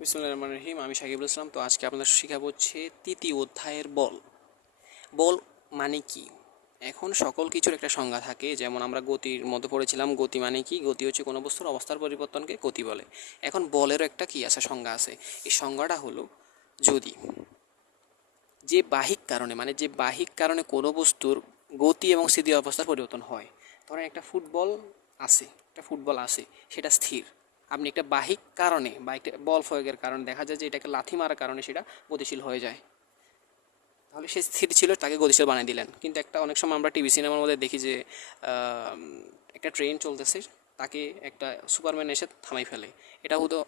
বিসমুল্লাহ রহমান রহিম, আমি সাকিবুল ইসলাম। তো আজকে আপনাদের শেখাবো হচ্ছে তৃতীয় অধ্যায়ের বল। বল মানে কি? এখন সকল কিছুর একটা সংজ্ঞা থাকে, যেমন আমরা গতির মধ্যে পড়েছিলাম, গতি মানে কি? গতি হচ্ছে কোনো বস্তুর অবস্থার পরিবর্তনকে গতি বলে। এখন বলেরও একটা কি আছে, সংজ্ঞা আছে। এই সংজ্ঞাটা হলো যদি যে বাহিক কারণে মানে যে বাহিক কারণে কোনো বস্তুর গতি এবং স্থিতি অবস্থার পরিবর্তন হয়, ধরেন একটা ফুটবল আছে, একটা ফুটবল আছে, সেটা স্থির। আপনি একটা বাহিক কারণে বা একটা বল প্রয়োগের কারণে দেখা যায় যে এটাকে লাথি মারার কারণে সেটা গতিশীল হয়ে যায়। তাহলে সে স্থির ছিল, তাকে গতিশীল বানিয়ে দিলেন। কিন্তু একটা অনেক সময় আমরা টিভি, সিনেমার মধ্যে দেখি যে একটা ট্রেন চলতেছে, তাকে একটা সুপারম্যান এসে থামাই ফেলে। এটা হয়তো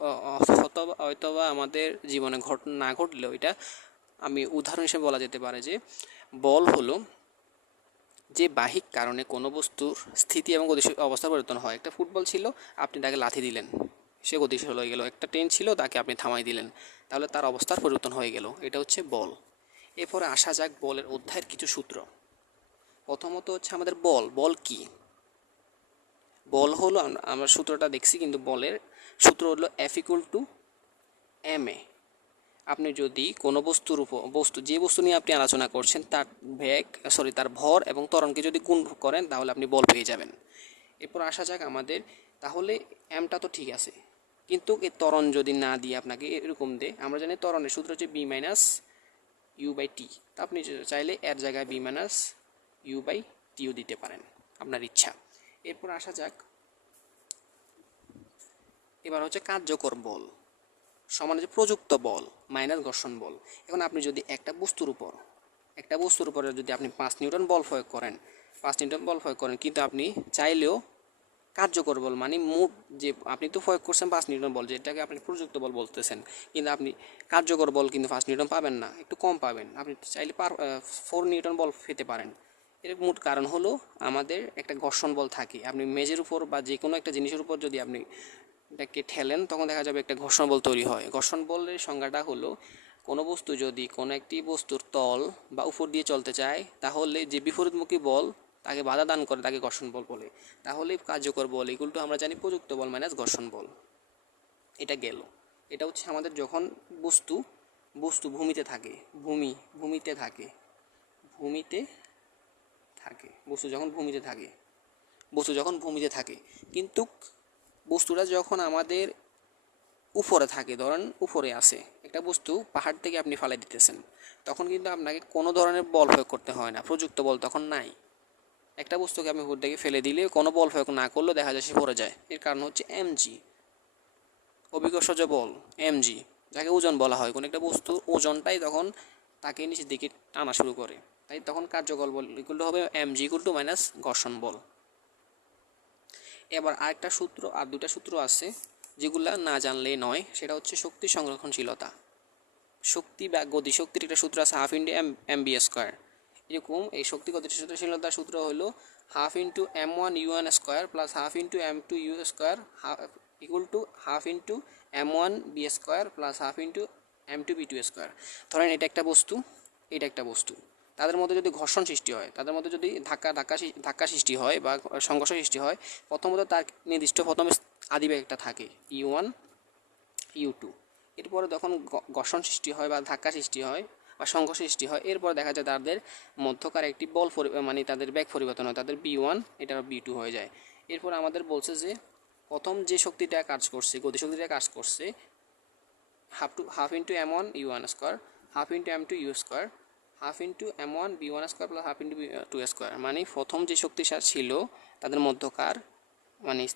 হয়তো, হয়তোবা আমাদের জীবনে ঘট, না ঘটলেও এটা আমি উদাহরণ হিসেবে বলা যেতে পারে যে, বল হলো যে বাহিক কারণে কোনো বস্তুর স্থিতি এবং গতিশীল অবস্থার পরিবর্তন হয়। একটা ফুটবল ছিল, আপনি তাকে লাথি দিলেন। সে গতিশীল হয়ে গেল। একটা ট্রেন ছিল, তাকে আপনি থামাই দিলেন। তাহলে তার অবস্থার পরিবর্তন হয়ে গেল। এটা হচ্ছে বল। এরপরে আসা যাক বলের অধ্যায়ের কিছু সূত্র। প্রথমত হচ্ছে আমাদের বল। বল কি? বল হলো, আমরা- আমরা সূত্রটা দেখছি, কিন্তু বলের সূত্র হলো F equal to M A আপনি যদি কোনো বস্তুর উপর, বস্তু, যে বস্তু নিয়ে আপনি আলোচনা করছেন, তার ভেগ সরি তার ভর এবং ত্বরণকে যদি গুণ করেন, তাহলে আপনি বল পেয়ে যাবেন। এরপর আসা যাক আমাদের, তাহলে এমটা তো ঠিক আছে। কিন্তু এই ত্বরণ যদি না দিয়ে আপনাকে এরকম দে আমরা জানি ত্বরণের সূত্র হচ্ছে V minus U by T তা আপনি চাইলে এর জায়গায় বি মাইনাস ইউ বাই টিও দিতে পারেন, আপনার ইচ্ছা। এরপর আসা যাক, এবার হচ্ছে কার্যকর বল, সমান হচ্ছে প্রযুক্ত বল। মাইনাস ঘর্ষণ বল। এখন আপনি যদি একটা বস্তুর উপর, একটা বস্তুর উপরে যদি আপনি পাঁচ নিউটন বল প্রয়োগ করেন, পাঁচ নিউটন বল প্রয়োগ করেন, কিন্তু আপনি চাইলেও কার্যকর বল মানে মোট যে আপনি তো প্রয়োগ করছেন পাঁচ নিউটন বল, যেটাকে আপনি প্রযুক্ত বল বলতেছেন, কিন্তু আপনি কার্যকর বল কিন্তু পাঁচ নিউটন পাবেন না, একটু কম পাবেন। আপনি চাইলে পার ফোর নিউটন বল পেতে পারেন। এর মোট কারণ হলো আমাদের একটা ঘর্ষণ বল থাকে। আপনি মেজের উপর বা যে কোনো একটা জিনিসের উপর যদি আপনি এটাকে ঠেলেন, তখন দেখা যাবে একটা ঘর্ষণ বল তৈরি হয়। ঘর্ষণ বলের সংজ্ঞাটা হলো, কোনো বস্তু যদি কোনো একটি বস্তুর তল বা উপর দিয়ে চলতে চায়, তাহলে যে বিপরীতমুখী বল তাকে বাধা দান করে, তাকে ঘর্ষণ বল। বলে তাহলে কার্যকর বল এগুলো আমরা জানি প্রযুক্ত বল মাইনাস ঘর্ষণ বল এটা গেল। এটা হচ্ছে আমাদের যখন বস্তু বস্তু ভূমিতে থাকে, ভূমি, ভূমিতে থাকে ভূমিতে থাকে, বস্তু যখন ভূমিতে থাকে, বস্তু যখন ভূমিতে থাকে, কিন্তু বস্তুটা যখন আমাদের উপরে থাকে, ধরেন উপরে আছে, একটা বস্তু পাহাড় থেকে আপনি ফালাই দিতেছেন, তখন কিন্তু আপনাকে কোনো ধরনের বল প্রয়োগ করতে হয় না, প্রযুক্ত বল তখন নাই। একটা বস্তুকে আপনি উপর থেকে ফেলে দিলে কোনো বল প্রয়োগ না করলেও দেখা যায় সে পড়ে যায়। এর কারণ হচ্ছে এমজি অভিকর্ষজ বল এমজি যাকে ওজন বলা হয়। কোনো একটা বস্তু ওজনটাই তখন তাকে নিচের দিকে টানা শুরু করে। তাই তখন কার্যকর বল এগুলো হবে এমজি ইকুয়াল টু মাইনাস ঘর্ষণ বল। এবার আরেকটা সূত্র, আর দুটা সূত্র আছে যেগুলা না জানলে নয়, সেটা হচ্ছে শক্তি সংরক্ষণশীলতা। শক্তি বা গতিশক্তির একটা সূত্র আছে half into M M V square. এরকম এই শক্তি গতিশীলতার সূত্র হলো half into M one U one square plus half into M two U square half, equal to half into M one V square plus half into M two V two square. ধরেন এটা একটা বস্তু, এটা একটা বস্তু। তাদের মধ্যে যদি ঘর্ষণ সৃষ্টি হয়, তাদের মধ্যে যদি ধাক্কা ধাক্কা ধাক্কা সৃষ্টি হয় বা সংঘর্ষ সৃষ্টি হয়, প্রথমত তার নির্দিষ্ট প্রথমে আদিবেগ একটা থাকে, ইউ ওয়ান, ইউ টু। এরপরে যখন ঘর্ষণ সৃষ্টি হয় বা ধাক্কা সৃষ্টি হয় বা সংঘর্ষ সৃষ্টি হয়, এরপর দেখা যায় তাদের মধ্যকার একটি বল মানে তাদের ব্যাগ পরিবর্তন হয়, তাদের বি ওয়ান, এটা বি টু হয়ে যায়। এরপর আমাদের বলছে যে, প্রথম যে শক্তিটা কাজ করছে, গতিশক্তিটা কাজ করছে, half two, half into M one U one square, half into M two U square half into M one V one square plus half into two square. মানে প্রথম যে শক্তিটা ছিল তাদের মধ্যকার মানে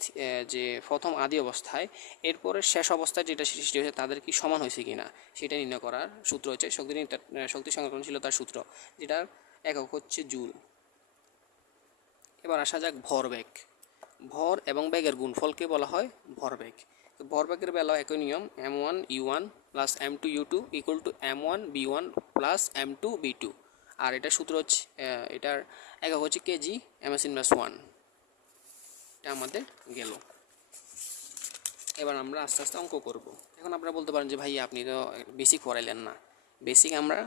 যে প্রথম আদি অবস্থায় এরপরে শেষ অবস্থায় যেটা সৃষ্টি হয়েছে তাদের কি সমান হয়েছে কি না সেটা নির্ণয় করার সূত্র হচ্ছে শক্তি নির্ণয়- এ, শক্তি সংরক্ষণশীলতার সূত্র যেটার একক হচ্ছে জুল। এবার আসা যাক ভরবেগ ভর এবং বেগের গুণফলকে বলা হয় ভরবেগ তো ভরবেগের বেলাও একই নিয়ম M one U one plus M two U two equal to M one V one plus M two V two আর এটার সূত্র হচ্ছে এটার একক হচ্ছে kg M S inverse one এটা আমাদের গেল। এবার আমরা আস্তে আস্তে অঙ্ক করব। এখন আপনারা বলতে পারেন যে ভাই আপনি তো বেসিক পড়াইলেন না। বেসিক আমরা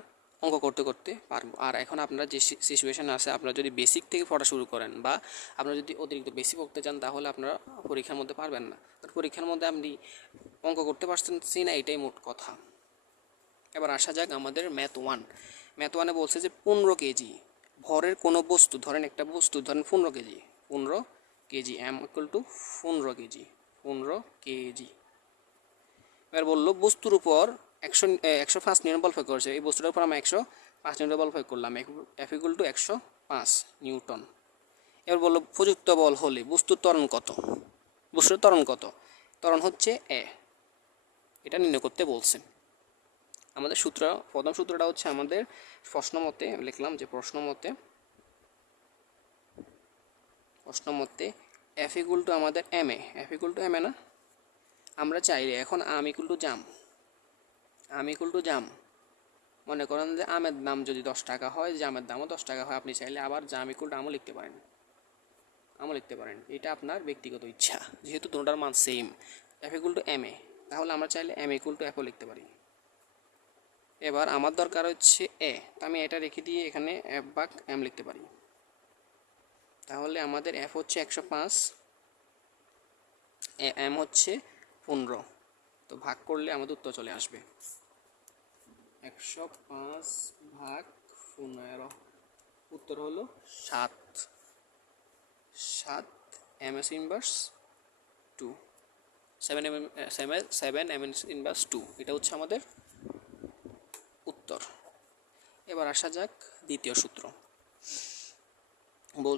অঙ্ক করতে করতে পারব। আর এখন আপনারা যে সিচুয়েশান আছে, আপনারা যদি বেসিক থেকে পড়া শুরু করেন বা আপনারা যদি অতিরিক্ত বেশি পড়তে চান, তাহলে আপনারা পরীক্ষার মধ্যে পারবেন না। পরীক্ষার মধ্যে আপনি অঙ্ক করতে পারছেন না, এটাই মোট কথা। এবার আসা যাক আমাদের ম্যাথ ওয়ান ম্যাথ ওয়ানে বলছে যে পনেরো কেজি, ভরের কোনো বস্তু, ধরেন একটা বস্তু, ধরেন পনেরো কেজি। পনেরো কেজি এম ইকুয়াল টু পনেরো কেজি পনেরো কেজি। এবার বলল বস্তুর উপর একশো একশো পাঁচ নিউটন বল প্রয়োগ করেছে। এই বস্তুটার উপর আমরা একশো পাঁচ নিউটন বল প্রয়োগ করলাম। এফ ইকুয়াল টু একশো পাঁচ নিউটন এবার বলল, প্রযুক্ত বল হলে বস্তুর ত্বরণ কত? বস্তুর ত্বরণ কত? ত্বরণ হচ্ছে এ এটা নির্ণয় করতে বলছে। আমাদের সূত্র, প্রথম সূত্রটা হচ্ছে আমাদের প্রশ্ন মতে, লিখলাম যে প্রশ্ন মতে প্রশ্ন মতে এফ ইকুয়াল টু আমাদের M A F equal to M A না? আমরা চাইলে এখন আম ইকুয়াল টু জাম। আম ইকুয়াল টু জাম। মনে করেন যে আমের দাম যদি দশ টাকা হয় জামের দামও দশ টাকা হয়, আপনি চাইলে আবার জাম ইকুয়াল টু আমও লিখতে পারেন। আমও লিখতে পারেন। এটা আপনার ব্যক্তিগত ইচ্ছা। যেহেতু দুটার মান same F equal to M A তাহলে আমরা চাইলে এম ইকুয়াল টু এফও লিখতে পারি। এবার আমার দরকার হচ্ছে এ তো আমি এটা রেখে দিয়ে এখানে এফ বাক এম লিখতে পারি। তাহলে আমাদের এফ হচ্ছে একশো পাঁচ এম হচ্ছে পনেরো। তো ভাগ করলে আমাদের উত্তর চলে আসবে। একশো পাঁচ ভাগ পনেরো, উত্তর হলো সাত। সাত M S inverse two. Seven M, seven seven M S inverse two, এটা হচ্ছে আমাদের উত্তর। এবার আসা যাক দ্বিতীয় সূত্র। বল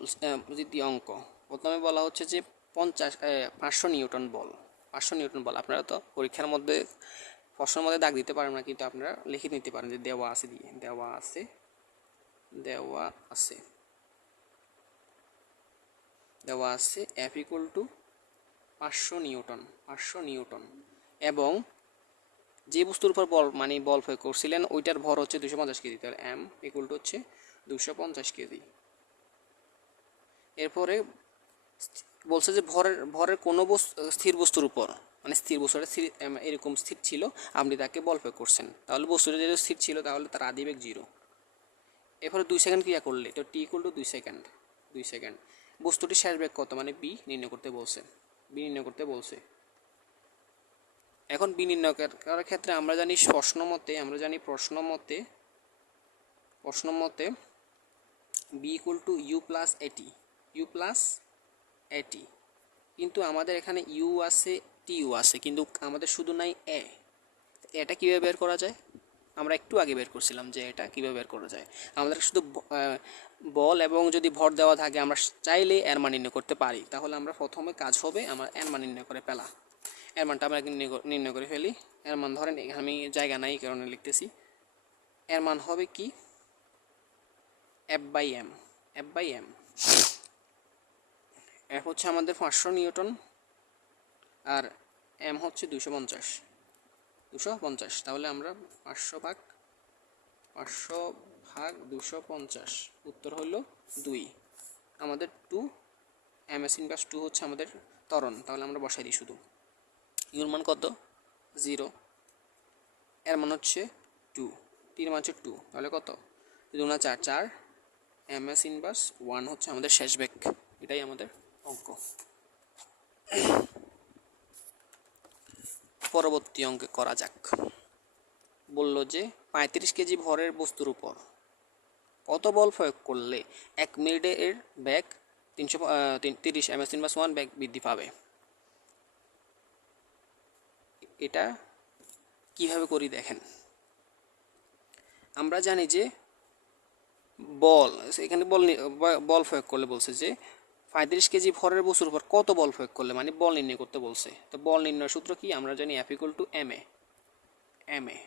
দ্বিতীয় অঙ্ক। প্রথমে বলা হচ্ছে যে পঞ্চাশ পাঁচশো নিউটন বল। পাঁচশো নিউটন বল। আপনারা তো পরীক্ষার মধ্যে, প্রশ্নের মধ্যে দাগ দিতে পারেন না, কিন্তু আপনারা লিখে নিতে পারেন যে দেওয়া আছে দিয়ে, দেওয়া আছে দেওয়া আছে। দেওয়া আছে এফ ইকুয়াল টু পাঁচশো নিউটন পাঁচশো নিউটন। এবং যে বস্তুর উপর বল মানে বল প্রয়োগ করছিলেন, ওইটার ভর হচ্ছে দুশো পঞ্চাশ কেজি, তাহলে এম ইকুয়াল টু হচ্ছে দুশো পঞ্চাশ কেজি। এরপরে বলছে যে ভরের ভরের কোনো বস্তু স্থির বস্তুর উপর মানে স্থির বস্তুটা স্থির এরকম স্থির ছিল, আপনি তাকে বল প্রয়োগ করছেন। তাহলে বস্তুটা যদি স্থির ছিল, তাহলে তার আদিবেগ জিরো এরপরে দুই সেকেন্ড ক্রিয়া করলে, তো টি ইকুয়াল টু দুই সেকেন্ড দুই সেকেন্ড। বস্তুটি শেষ বেগ কত? মানে বি নির্ণয় করতে বলছে বি নির্ণয় করতে বলছে। এখন বি নির্ণয় করার ক্ষেত্রে আমরা জানি প্রশ্ন মতে, আমরা জানি প্রশ্ন মতে প্রশ্ন মতে V equal to U plus at U plus at. কিন্তু আমাদের এখানে ইউ আছে টি ইউ আছে, কিন্তু আমাদের শুধু নাই এ। এটা কীভাবে বের করা যায়? আমরা একটু আগে বের করছিলাম যে এটা কীভাবে বের করা যায়। আমাদের শুধু বল এবং যদি ভর দেওয়া থাকে, আমরা চাইলে এর মান নির্ণয় করতে পারি। তাহলে আমরা প্রথমে কাজ হবে আমার এর মান নির্ণয় করে পেলা। এর মানটা আমরা নির্ণয় কর- ফেলি। এর মান ধরেন আমি জায়গা নাই কারণে লিখতেছি। এর মান হবে কি? F by M F by M F হচ্ছে আমাদের পাঁচশো নিউটন আর এম হচ্ছে দুশো পঞ্চাশ। দুশো পঞ্চাশ, তাহলে আমরা পাঁচশো ভাগ পাঁচশো ভাগ দুশো পঞ্চাশ, উত্তর হলো দুই। আমাদের two M S inverse two হচ্ছে আমাদের ত্বরণ, তাহলে আমরা বসাই দিই শুধু। ইউর মান কত? জিরো এর মান হচ্ছে টু তিন মান হচ্ছে টু তাহলে কত? দুনা চার চার। এম এস ইনভার্স ওয়ান হচ্ছে আমাদের শেষ বেগ। এটাই আমাদের অঙ্ক। পরবর্তী অঙ্কে করা যাক। বলল যে, পঁয়ত্রিশ কেজি ভরের বস্তুর উপর কত বল প্রয়োগ করলে এক মিনিটে এর ব্যাগ তিনশো তিরিশ এম এস ইনভার্স ওয়ান ব্যাগ বৃদ্ধি পাবে? এটা কীভাবে করি দেখেন। আমরা জানি যে বল, এখানে বল বল প্রয়োগ করলে বলছে যে পঁয়ত্রিশ কেজি ভরের বস্তুর উপর কত বল প্রয়োগ করলে? মানে বল নির্ণয় করতে বলছে। তো বল নির্ণয় সূত্র কি? আমরা জানি F equal to M A M A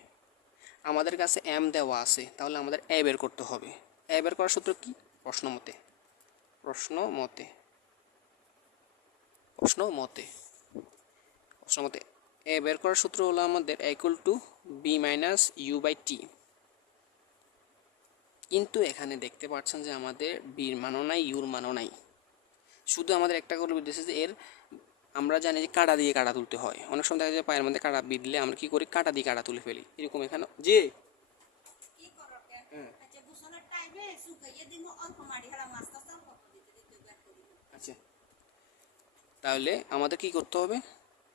আমাদের কাছে এম দেওয়া আছে, তাহলে আমাদের এ বের করতে হবে। এ বের করার সূত্র কি? প্রশ্ন মতে। প্রশ্ন মতে। প্রশ্ন মতে। প্রশ্ন মতে। এ বের করার সূত্র হলো আমাদের equal to V minus U by T কিন্তু এখানে দেখতে পাচ্ছেন যে আমাদের বির মানও নাই ইউর মানও নাই। শুধু আমাদের একটা করে বিদ্যুৎ যে এর আমরা জানি যে কাটা দিয়ে কাটা তুলতে হয়। অনেক সময় দেখা যায় পায়ের মধ্যে কাটা বিঁধলে আমরা কি করি? কাটা দিয়ে কাটা তুলে ফেলি। এরকম এখানে। যে ব্যাক করি আচ্ছা। তাহলে আমাদের কি করতে হবে?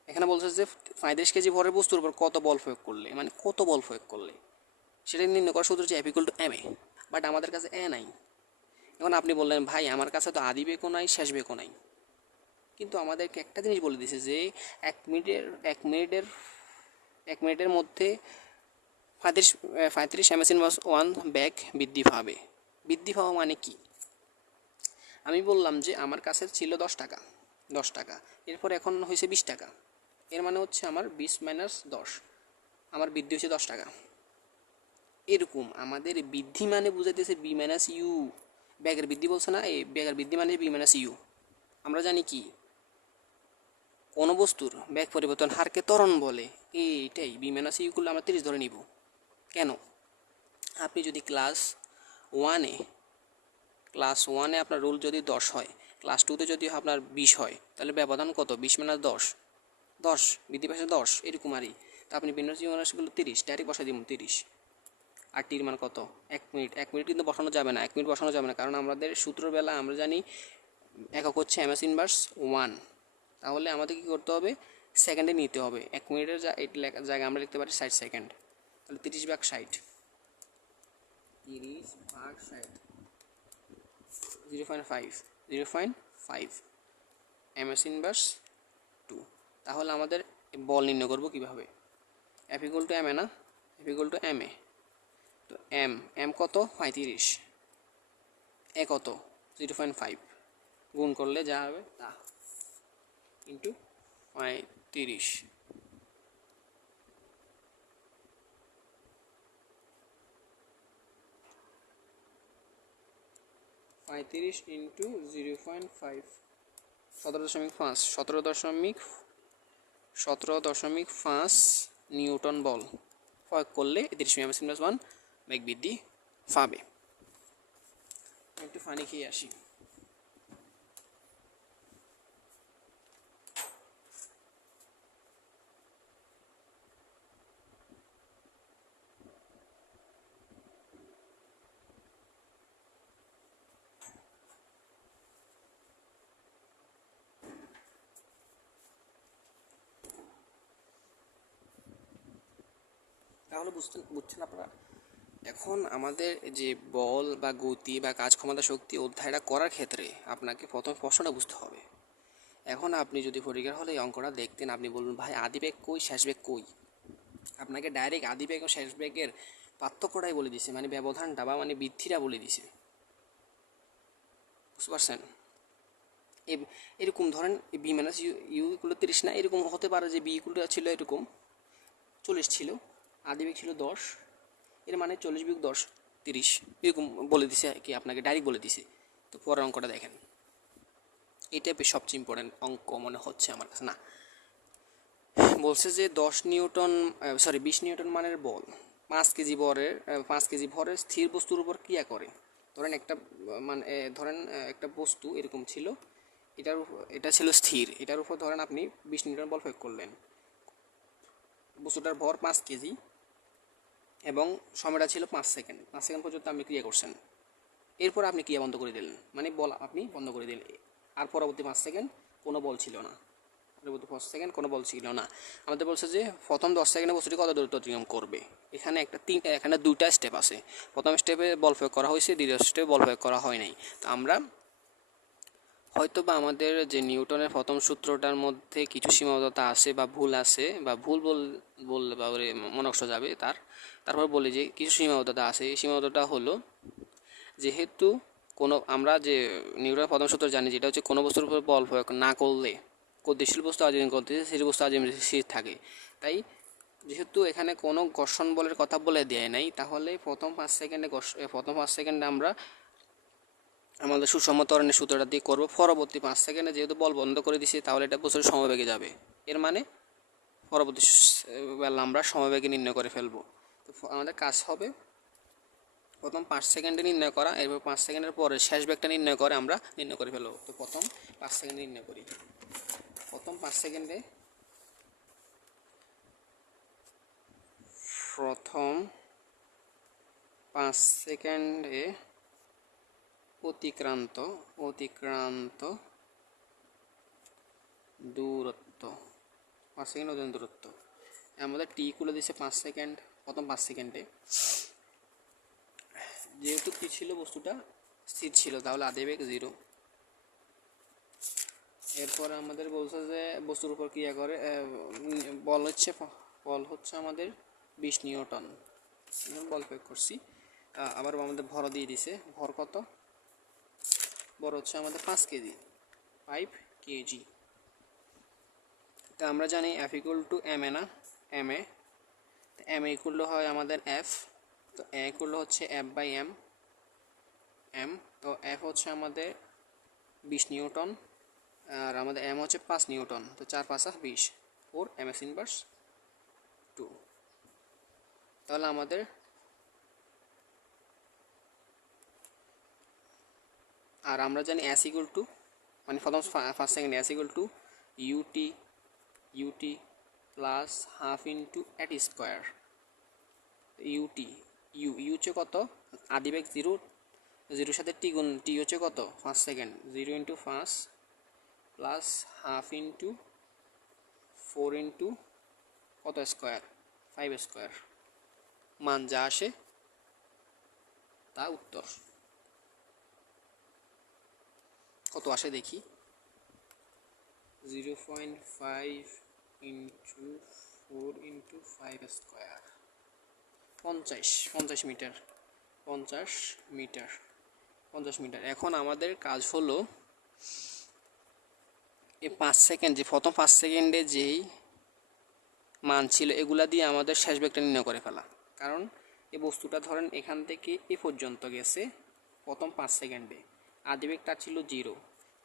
এখানে বলছে যে পঁয়ত্রিশ কেজি ভরের বস্তুর উপর কত বল প্রয়োগ করলে? মানে কত বল প্রয়োগ করলে? সেটা নির্ণয় করা সূত্র হচ্ছে equal to M A but আমাদের কাছে এ নাই। এখন আপনি বললেন, ভাই, আমার কাছে তো আদি বেকও নাই, শেষ বেকো নাই। কিন্তু আমাদেরকে একটা জিনিস বলে দিয়েছে যে, এক মিনিটের এক মিনিটের এক মিনিটের মধ্যে পঁয়ত্রিশ পঁয়ত্রিশ এমএসিন বাস ওয়ান ব্যাগ বৃদ্ধি পাবে। বৃদ্ধি পাওয়া মানে কি? আমি বললাম যে, আমার কাছে ছিল দশ টাকা দশ টাকা, এরপর এখন হয়েছে বিশ টাকা। এর মানে হচ্ছে আমার বিশ মাইনাস দশ, আমার বৃদ্ধি হচ্ছে দশ টাকা। এরকম আমাদের বৃদ্ধি মানে বুঝাইতেছে বি মাইনাস ইউ ব্যাগের বৃদ্ধি বলছে না, এই ব্যাগের বৃদ্ধি মানে বি মাইনাস ইউ আমরা জানি কি? কোনো বস্তুর ব্যাগ পরিবর্তন হারকে ত্বরণ বলে। এইটাই, বি মাইনাস ইউ করলে আমরা তিরিশ ধরে নিব। কেন? আপনি যদি ক্লাস ওয়ানে ক্লাস ওয়ানে আপনার রুল যদি দশ হয় ক্লাস টুতে যদি আপনার বিশ হয়, তাহলে ব্যবধান কত? বিশ মাইনাস দশ। দশ, বৃদ্ধি পাশে দশ, এরকম আরই তা আপনি বিন্যাস ইউনাসগুলো তিরিশ ডাইরেক্ট বসাই দিব তিরিশ। আর টির মান কত? এক মিনিট। এক মিনিট কিন্তু বসানো যাবে না। এক মিনিট বসানো যাবে না। কারণ আমাদের সূত্রর বেলা আমরা জানি একক হচ্ছে এমএস ইনভার্স ওয়ান তাহলে আমাদের কী করতে হবে? সেকেন্ডে নিতে হবে। এক মিনিটের জায়গায় আমরা লিখতে পারি ষাট সেকেন্ড তাহলে তিরিশ ভাগ ষাট। তিরিশ ভাগ ষাট। Zero point five zero point five M S inverse two তাহলে আমাদের বল নির্ণয় করব কীভাবে? ইকুয়াল টু এম এ না? ইকুয়াল টু এম এ তো এম এম কত? পঁয়ত্রিশ। এ কত? Zero point five. গুণ করলে যা হবে তা। ইন্টু পঁয়ত্রিশ। পঁয়ত্রিশ ইন্টু জিরো পয়েন্ট ফাইভ। সতেরো দশমিক পাঁচ। সতেরো দশমিক সতেরো দশমিক পাঁচ নিউটন বল। প্রয়োগ করলে, তিরিশ মিনিট প্লাস ওয়ান বেগ বৃদ্ধি পাবে একটু পানি খেয়ে আসি। তাহলে বুঝতে বুঝছেন আপনারা? এখন আমাদের যে বল বা গতি বা কাজ ক্ষমতা শক্তি অধ্যায়টা করার ক্ষেত্রে আপনাকে প্রথম প্রশ্নটা বুঝতে হবে। এখন আপনি যদি পরীক্ষার হলে এই অঙ্কটা দেখতেন, আপনি বলবেন, ভাই আদিবেগ কই, শেষ বেগ কই? আপনাকে ডাইরেক্ট আদিবেগ ও শেষ বেগের পার্থক্যটাই বলে দিছে মানে ব্যবধানটা বা মানে বৃদ্ধিটা বলে দিছে। বুঝতে পারছেন? এরকম ধরেন, V minus U U equal তিরিশ না, এরকম হতে পারে যে বি ইকুয়াল ছিল এরকম, চল্লিশ ছিল আদিবেগ ছিল দশ এর মানে চল্লিশ বিয়োগ দশ, তিরিশ। এরকম বলে দিছে কি, আপনাকে ডাইরেক্ট বলে দিছে। তো পরের অঙ্কটা দেখেন। এটা বেশ সবচেয়ে ইম্পর্টেন্ট অঙ্ক মনে হচ্ছে আমার কাছে। না। বলছে যে দশ নিউটন সরি বিশ নিউটন মানের বল পাঁচ কেজি ভরের পাঁচ কেজি ভরের স্থির বস্তুর উপর ক্রিয়া করে। ধরেন একটা মানে ধরেন একটা বস্তু এরকম ছিল, এটার এটা ছিল স্থির। এটার উপর ধরেন আপনি বিশ নিউটন বল প্রয়োগ করলেন। বস্তুটার ভর পাঁচ কেজি এবং সময়টা ছিল পাঁচ সেকেন্ড। পাঁচ সেকেন্ড পর্যন্ত আপনি ক্রিয়া করছেন। এরপর আপনি ক্রিয়া বন্ধ করে দিলেন। মানে বল আপনি বন্ধ করে দিলেন। আর পরবর্তী পাঁচ সেকেন্ড কোনো বল ছিল না। পরবর্তী পাঁচ সেকেন্ড কোনো বল ছিল না। আমাদের বলছে যে, প্রথম দশ সেকেন্ডে বস্তুটি কত দূরত্ব অতিক্রম করবে? এখানে একটা তিন, এখানে দুইটা স্টেপ আছে। প্রথম স্টেপে বল প্রয়োগ করা হয়েছে, দ্বিতীয় স্টেপে বল প্রয়োগ করা হয় নাই। তো আমরা হয়তো বা আমাদের যে নিউটনের প্রথম সূত্রটার মধ্যে কিছু সীমাবদ্ধতা আছে বা ভুল আছে বা ভুল বল, বললে বা মনস্ক যাবে তার, তারপর বলি যে কিছু সীমাবদ্ধতা আছে। এই সীমাবদ্ধতা হলো যেহেতু কোনো, আমরা যে নিউটনের প্রথম সূত্র জানি, যেটা হচ্ছে কোনো বস্তুর উপর বল প্রয়োগ না করলে, গতিশীল বস্তু আজীবন করতেছে সেই বস্তু আজীবন স্থির থাকে। তাই যেহেতু এখানে কোনো ঘর্ষণ বলের কথা বলে দেয় নাই, তাহলে প্রথম পাঁচ সেকেন্ডে প্রথম পাঁচ সেকেন্ডে আমরা আমাদের সুষম ত্বরণের সূত্রটা দিয়ে করব। পরবর্তী পাঁচ সেকেন্ডে যেহেতু বল বন্ধ করে দিছি, তাহলে এটা প্রচুর সমবেগে যাবে। এর মানে? পরবর্তী বেলা আমরা সমবেগে নির্ণয় করে ফেলব। তো আমাদের কাজ হবে প্রথম পাঁচ সেকেন্ডে নির্ণয় করা, এরপর পাঁচ সেকেন্ডের পরে শেষ ব্যাগটা নির্ণয় করে আমরা নির্ণয় করে ফেলব। তো প্রথম পাঁচ সেকেন্ড নির্ণয় করি। প্রথম পাঁচ সেকেন্ডে প্রথম পাঁচ সেকেন্ডে অতিক্রান্ত অতিক্রান্ত দূরত্ব, পাঁচ সেকেন্ড ওজন দূরত্ব। আমাদের টি কুলে দিচ্ছে পাঁচ সেকেন্ড, প্রথম পাঁচ সেকেন্ডে। যেহেতু কী ছিল বস্তুটা, স্থির ছিল, তাহলে আদিবেগ জিরো এরপর আমাদের বলছে যে, বস্তুর উপর ক্রিয়া করে বল হচ্ছে বল হচ্ছে আমাদের বিশ নিউটন। বল প্রয়োগ করছি। আবার আমাদের ভর দিয়ে দিছে। ভর কত? বড় হচ্ছে আমাদের পাঁচ কেজি ফাইভ কেজি। তা আমরা জানি F equal to M A না M A. M A equal হয় আমাদের এফ তো এ ইকুয়াল হচ্ছে এফ বাই এম এম তো এফ হচ্ছে আমাদের বিশ নিউটন, আর আমাদের এম হচ্ছে পাঁচ নিউটন, তো চার পাঁচা বিশ। Four M S inverse two তাহলে আমাদের আর আমরা জানি অ্যাস ইকুয়াল টু মানে প্রথম first second S equal to UT UT plus half into at square UT U U হচ্ছে কত? আদিবেগ জিরো জিরোর সাথে টি গুণ টি হচ্ছে কত? পাঁচ সেকেন্ড জিরো ইন্টু পাঁচ plus half into four into কত স্কোয়ার ফাইভ স্কোয়ার মান যা আসে, তা উত্তর। কত আসে দেখি? Zero point five into four into five square পঞ্চাশ পঞ্চাশ মিটার পঞ্চাশ মিটার পঞ্চাশ মিটার। এখন আমাদের কাজ হলো এই পাঁচ সেকেন্ড, যে প্রথম পাঁচ সেকেন্ডে যেই মান ছিল, এগুলা দিয়ে আমাদের শেষ বেগটা নির্ণয় করে ফেলা। কারণ এই বস্তুটা ধরেন এখান থেকে এ পর্যন্ত গেছে প্রথম পাঁচ সেকেন্ডে। আদিবেগটা ছিল জিরো।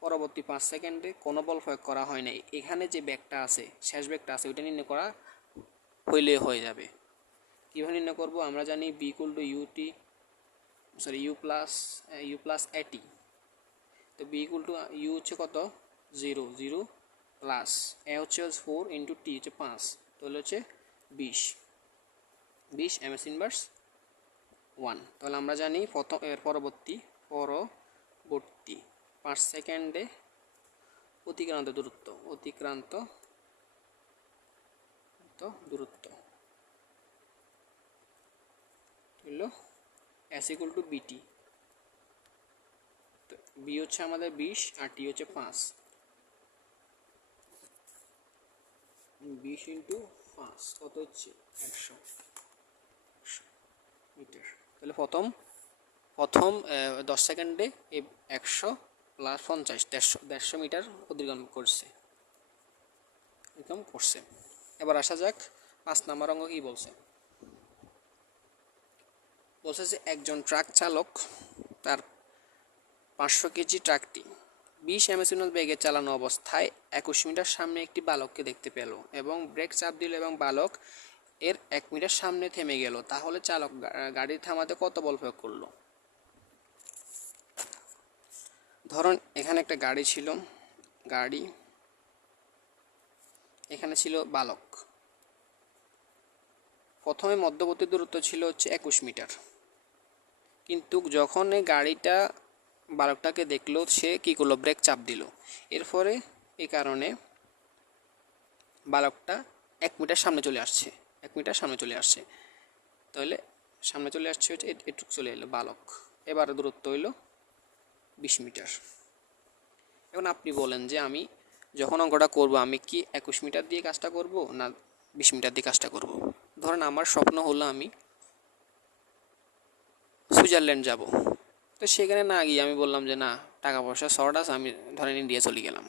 পরবর্তী পাঁচ সেকেন্ডে কোনো বল প্রয়োগ করা হয় নাই। এখানে যে ব্যাগটা আছে, শেষ ব্যাগটা আছে, ওইটা নির্ণয় করা হইলে হয়ে যাবে। কীভাবে নির্ণয় করব? আমরা জানি V equal to UT sorry U plus U plus at তো বি ইকুয়াল টু ইউ হচ্ছে কত? জিরো। জিরো প্লাস এ হচ্ছে ফোর ইন্টু টি হচ্ছে পাঁচ। তাহলে হচ্ছে বিশ। বিশ এম এস ইনভার্স ওয়ান তাহলে আমরা জানি প্রথম, এর পরবর্তী পরবর্তী পাঁচ সেকেন্ডে অতিক্রান্ত দূরত্ব, অতিক্রান্ত তো দূরত্ব। হলো S equal to VT V হচ্ছে আমাদের বিশ, আর টি হচ্ছে পাঁচ। বিশ ইন্টু পাঁচ, কত হচ্ছে? একশো। মিটার। তাহলে প্রথম প্রথম দশ সেকেন্ডে একশো প্লাস পঞ্চাশ, দেড়শো দেড়শো মিটার অতিক্রম করছে। অতিক্রম করছে। এবার আসা যাক পাঁচ নাম্বার অঙ্ক কী বলছে। বলছে যে একজন ট্রাক চালক তার পাঁচশো কেজি ট্রাকটি বিশ এমএসিনল বেগে চালানো অবস্থায় একুশ মিটার সামনে একটি বালককে দেখতে পেল এবং ব্রেক চাপ দিল এবং বালক এর এক মিটার সামনে থেমে গেল। তাহলে চালক গাড়ি থামাতে কত বল প্রয়োগ করল? ধরুন এখানে একটা গাড়ি ছিল, গাড়ি, এখানে ছিল বালক। প্রথমে মধ্যবর্তী দূরত্ব ছিল হচ্ছে একুশ মিটার। কিন্তু যখন এই গাড়িটা বালকটাকে দেখল, সে কী করল? ব্রেক চাপ দিল। এর ফলে এই কারণে বালকটা এক মিটার সামনে চলে আসছে, এক মিটার সামনে চলে আসছে। তাহলে সামনে চলে আসছে হচ্ছে এটুকু চলে এলো বালক। এবার দূরত্ব হইল বিশ মিটার। এখন আপনি বলেন যে আমি যখন অঙ্কটা করব, আমি কি একুশ মিটার দিয়ে কাজটা করব, না বিশ মিটার দিয়ে কাজটা করব? ধরেন আমার স্বপ্ন হলো আমি সুইজারল্যান্ড যাব। তো সেখানে না গিয়ে আমি বললাম যে, না টাকা পয়সা শর্ট আছে, আমি ধরেন ইন্ডিয়া চলে গেলাম,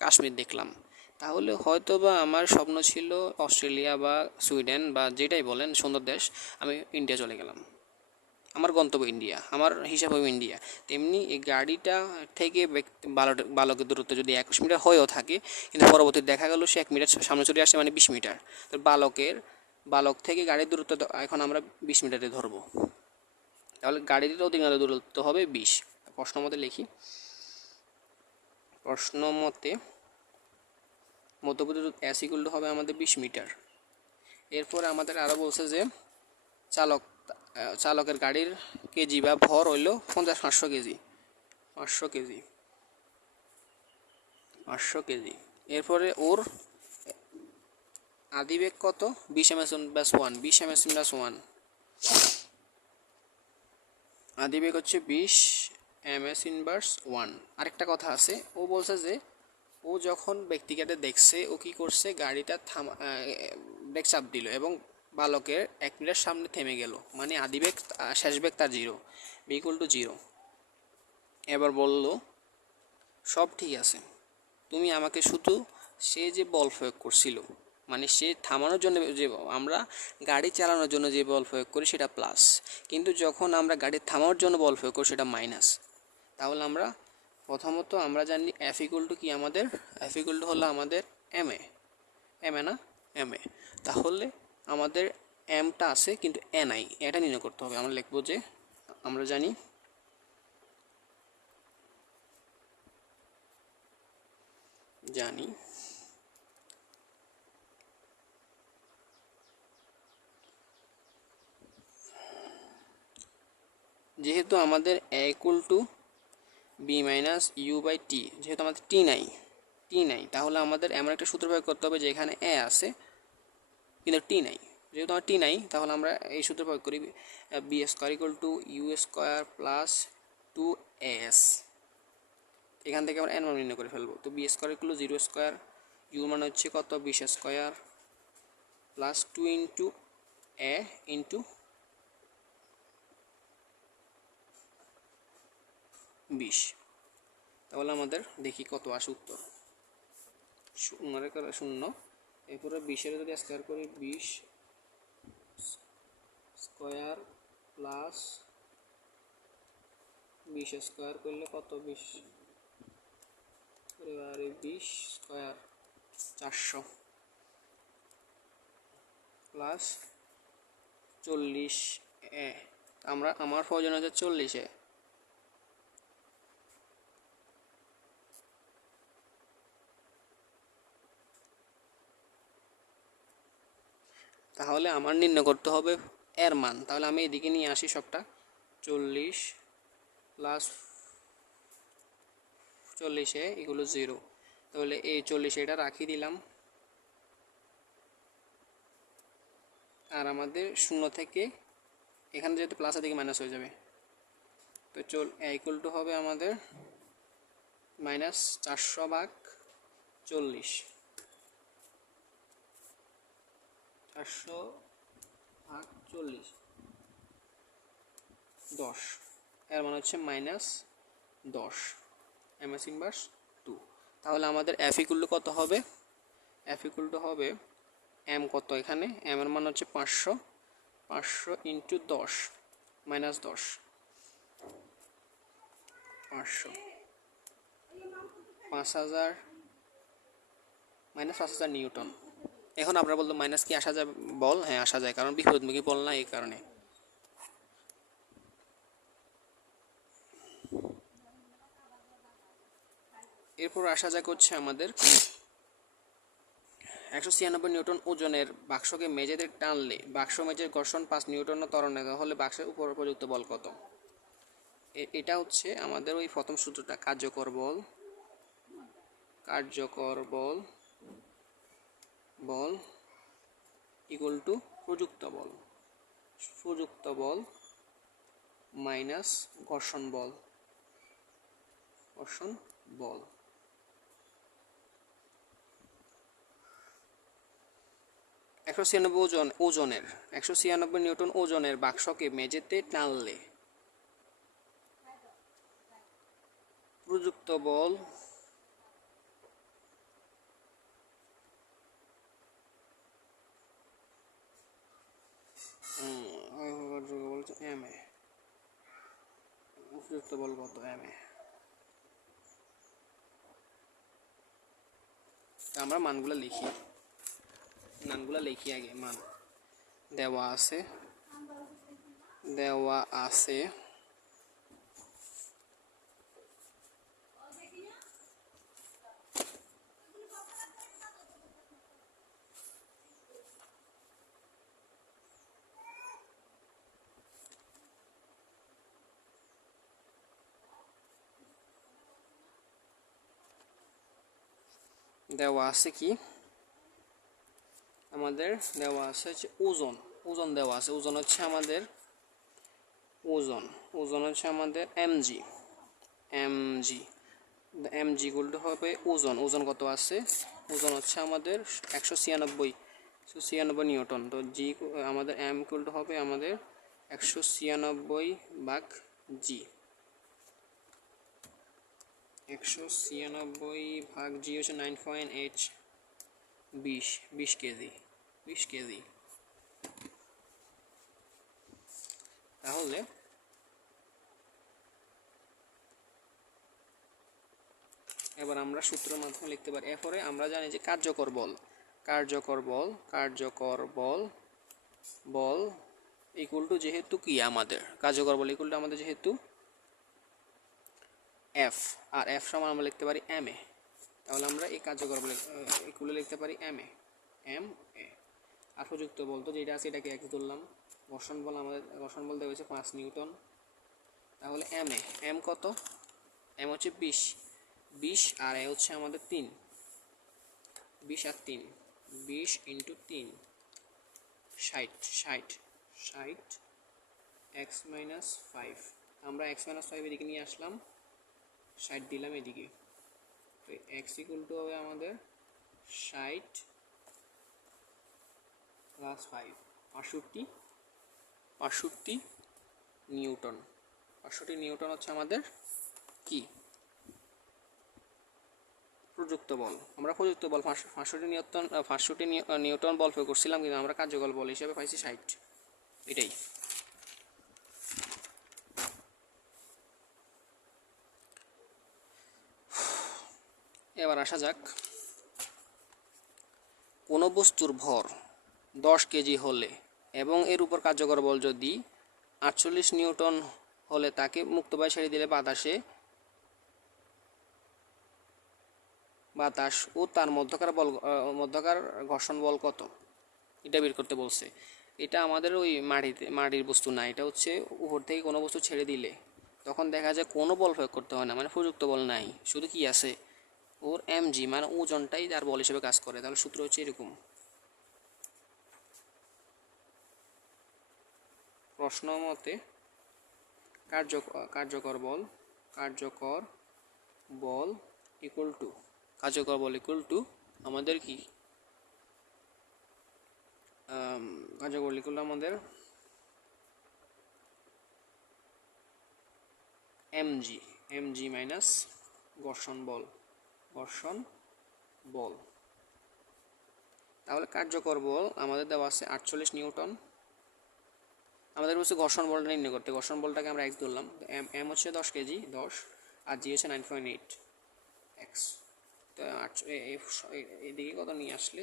কাশ্মীর দেখলাম। তাহলে হয়তো বা আমার স্বপ্ন ছিল অস্ট্রেলিয়া বা সুইডেন বা যেটাই বলেন, সুন্দর দেশ, আমি ইন্ডিয়া চলে গেলাম। আমার গন্তব্য ইন্ডিয়া, আমার হিসাব হবে ইন্ডিয়া। তেমনি এই গাড়িটা থেকে বালক, বালকের দূরত্ব যদি একুশ মিটার হয়েও থাকে, কিন্তু পরবর্তী দেখা গেল সে এক মিটার সামনে চলে আসছে মানে বিশ মিটার। তো বালকের, বালক থেকে গাড়ির দূরত্ব এখন আমরা বিশ মিটারে ধরবো। তাহলে গাড়ির অধিকাংশ দূরত্ব হবে বিশ। প্রশ্ন মতে লিখি। প্রশ্ন মতে মধ্যবর্তী অ্যাসিকুল হবে আমাদের বিশ মিটার। এরপর আমাদের আরও বলছে যে, চালক চালকের গাড়ির কেজি বা ভর হইল পঞ্চাশ পাঁচশো কেজি পাঁচশো কেজি পাঁচশো কেজি। এরপরে ওর আদিবেগ কত? বিশ এম এস ব্যাস ওয়ান, বিশ এম এস ব্যাস ওয়ান। আদিবেগ হচ্ছে বিশ এম এস ইনভার্স ওয়ান। আরেকটা কথা আছে, ও বলছে যে ও যখন ব্যক্তিগত দেখছে, ও কি করছে? গাড়িটা থামা ব্রেক চাপ দিল এবং বালকের এক মিনিটের সামনে থেমে গেল। মানে আদিবেগ শেষ বেগ তার জিরো বিকুল টু জিরো এবার বলল, সব ঠিক আছে। তুমি আমাকে শুধু সে যে বল প্রয়োগ করছিল মানে সে থামানোর জন্য যে আমরা গাড়ি চালানোর জন্য যে বল প্রয়োগ করি সেটা প্লাস কিন্তু যখন আমরা গাড়ি থামানোর জন্য বল প্রয়োগ করি সেটা মাইনাস তাহলে আমরা প্রথমত আমরা জানি এফ টু কি আমাদের? এফ টু হলো আমাদের এম এ এম এ না? এম এ তাহলে আমাদের এমটা আছে কিন্তু এন আই এটা নির্ণয় করতে হবে। আমরা লিখব যে, আমরা জানি জানি যেহেতু আমাদের A equal to V minus U by T যেহেতু আমাদের টি নাই টি নাই, তাহলে আমাদের এমন একটা সূত্র প্রয়োগ করতে হবে যে এখানে এ আছে। কিন্তু টি নাই। যেহেতু আমার টি নাই, তাহলে আমরা এই সূত্র প্রয়োগ করি V square equal to U square plus two S এখান থেকে আমরা এন মান নির্ণয় করে ফেলব। তো V square equal zero square U মান হচ্ছে কত? বিশ square plus two into A into বিশ। তাহলে আমাদের দেখি কত আসে উত্তর। শূন্য। এরপরে বিশের যদি স্কোয়ার করি, বিশ স্কোয়ার প্লাস বিশ স্কোয়ার করলে কত? বিশ এবারে বিশ স্কোয়ার চারশো প্লাস চল্লিশ এ। আমরা, আমার প্রয়োজন হচ্ছে চল্লিশে তাহলে আমার নির্ণয় করতে হবে এর মান। তাহলে আমি এদিকে নিয়ে আসি সবটা। চল্লিশ প্লাস চল্লিশে এগুলো জিরো তাহলে এই চল্লিশে এটা রাখি দিলাম। আর আমাদের শূন্য থেকে এখানে যেহেতু প্লাস দিকে মাইনাস হয়ে যাবে, তো চল ইকুয়াল টু হবে আমাদের মাইনাস চারশো ভাগ চল্লিশ। চারশো ভাগ চল্লিশ। দশ। এর মানে হচ্ছে মাইনাস দশ। এম এস ইনভার্স টু তাহলে আমাদের এফ ইকুয়াল কত হবে? এফ হবে এম কত এখানে? এম এর মান হচ্ছে পাঁচশো। পাঁচশো ইন্টু দশ। মাইনাস দশ। পাঁচশো। পাঁচ হাজার। মাইনাস পাঁচ হাজার নিউটন। এখন আমরা বলতো মাইনাস কি, আসা যায় বল? হ্যাঁ আসা যায়, কারণ বিপরীতমুখী বল না এই কারণে। এরপর আসা যাক হচ্ছে আমাদের একশো ছিয়ানব্বই নিউটন ওজনের বাক্সকে মেঝেতে টানলে, বাক্স মেঝের ঘর্ষণ পাঁচ নিউটন ত্বরণে হলে বাক্সের উপর উপযুক্ত বল কত? এটা হচ্ছে আমাদের ওই প্রথম সূত্রটা, কার্যকর বল কার্যকর বল বল ইকুয়াল টু প্রযুক্ত বল। প্রযুক্ত বল মাইনাস ঘর্ষণ বল। ঘর্ষণ বল। একশো ছিয়ানব্বই ওজন ওজনের একশো ছিয়ানব্বই নিউটন ওজনের বাক্সকে মেঝেতে টানলে প্রযুক্ত বল বলছে এম এ বল কত এম এ আমরা মানগুলো লিখি। মানগুলো লিখি আগে, মান। দেওয়া আছে। দেওয়া আছে। দেওয়া আছে কি? আমাদের দেওয়া আছে হচ্ছে ওজন। ওজন দেওয়া আছে। ওজন হচ্ছে আমাদের ওজন। ওজন হচ্ছে আমাদের এমজি এমজি এমজি গুলো হবে ওজন। ওজন কত আছে? ওজন হচ্ছে আমাদের একশো ছিয়ানব্বই। একশো ছিয়ানব্বই নিউটন। তো জি আমাদের এম ইকুয়াল হবে আমাদের একশো ছিয়ানব্বই ভাগ জি একশো ছিয়ানব্বই ভাগ জি হচ্ছে নাইন পয়েন্ট এইট বিশ বিশ কেজি বিশ কেজি। তাহলে এবার আমরা সূত্রের মাধ্যমে লিখতে পারি। এরপরে আমরা জানি যে কার্যকর বল কার্যকর বল কার্যকর বল বল ইকুয়াল টু যেহেতু কি আমাদের? কার্যকর বল ইকুয়াল টু আমাদের যেহেতু এফ আর এফ সমান আমরা লিখতে পারি এম এ তাহলে আমরা এই কার্যকর বলে ইকুয়ালে লিখতে পারি এম এ এম এ আর প্রযুক্ত বল তো যেটা আছে এটাকে এক্স ধরলাম ঘর্ষণ বল আমাদের ঘর্ষণ বল দেওয়া হয়েছে পাঁচ নিউটন। তাহলে এম এ এম কত? এম হচ্ছে বিশ। বিশ আর এ হচ্ছে আমাদের তিন। বিশ আর তিন, বিশ ইন্টু তিন। ষাট ষাট ষাট, এক্স মাইনাস ফাইভ। আমরা এক্স মাইনাস ফাইভ এদিকে নিয়ে আসলাম। ষাট দিলাম এদিকে। তো এক্স ইকুয়াল টু হবে আমাদের ষাট প্লাস ফাইভ পাঁষট্টি পাঁষট্টি নিউটন। পাঁষট্টি নিউটন হচ্ছে আমাদের কি? প্রযুক্ত বল। আমরা প্রযুক্ত বল পাঁচশোটি নিউটন পাঁচশোটি নিউটন বল প্রয়োগ করছিলাম কিন্তু আমরা কার্যকর বল হিসাবে পাইছি ষাট। এটাই। এবার আসা যাক। কোনো বস্তুর ভর দশ কেজি হলে এবং এর উপর কার্যকর বল যদি আটচল্লিশ নিউটন হলে তাকে মুক্তবায়ু ছেড়ে দিলে বাতাসে, বাতাস ও তার মধ্যকার বল মধ্যকার ঘর্ষণ বল কত? এটা বের করতে বলছে। এটা আমাদের ওই মাটিতে, মাটির বস্তু না, এটা হচ্ছে উপর থেকে কোনো বস্তু ছেড়ে দিলে। তখন দেখা যায় কোনো বল প্রয়োগ করতে হয় না মানে প্রযুক্ত বল নাই, শুধু কি আছে? ওর এমজি মানে ওজনটাই তার বল হিসেবে কাজ করে, তাহলে সূত্র হচ্ছে এরকম। প্রশ্ন মতে কার্য, কার্যকর বল কার্যকর বল ইকুয়াল টু কার্যকর বল ইকুয়াল টু আমাদের কি? কার্যকর বল to আমাদের এমজি এমজি মাইনাস ঘর্ষণ বল। ঘর্ষণ বল তাহলে কার্যকর বল আমাদের দেওয়া আছে আটচল্লিশ নিউটন। আমাদের বলছে ঘর্ষণ বলটা নির্ণয় করতে। ঘর্ষণ বলটাকে আমরা এক্স ধরলাম। এম এম হচ্ছে দশ কেজি, দশ, আর জি হচ্ছে নাইন পয়েন্ট এইট এক্স তো এদিকে কত নিয়ে আসলে?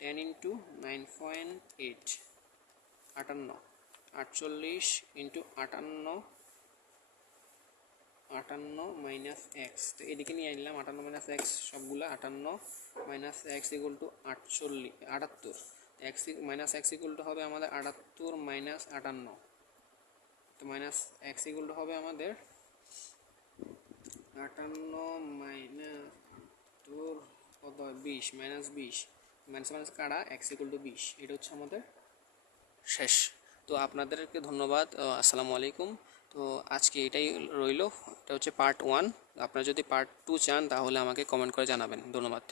Ten into nine point eight আটান্ন। আটচল্লিশ ইন্টু আটান্ন আটান্ন মাইনাস এক্স তো এদিকে নিয়ে আনলাম আটান্ন মাইনাস এক্স সবগুলো আটান্ন মাইনাস এক্স ইকুয়াল টু আটচল্লিশ, আটাত্তর। X minus X equal to হবে আমাদের আটাত্তর মাইনাস আটান্ন। তো মাইনাস এক্স ইকুয়াল টু হবে আমাদের আটান্ন মাইনাস তোর কত বিশ মাইনাস বিশ। মাইনাস মাইনাস কাড়া এক্স ইকুয়াল টু বিশ। এটা হচ্ছে আমাদের শেষ। তো আপনাদেরকে ধন্যবাদ। আসসালামু আলাইকুম। তো আজকে এটাই রইল। এটা হচ্ছে পার্ট ওয়ান আপনারা যদি পার্ট টু চান, তাহলে আমাকে কমেন্ট করে জানাবেন। ধন্যবাদ।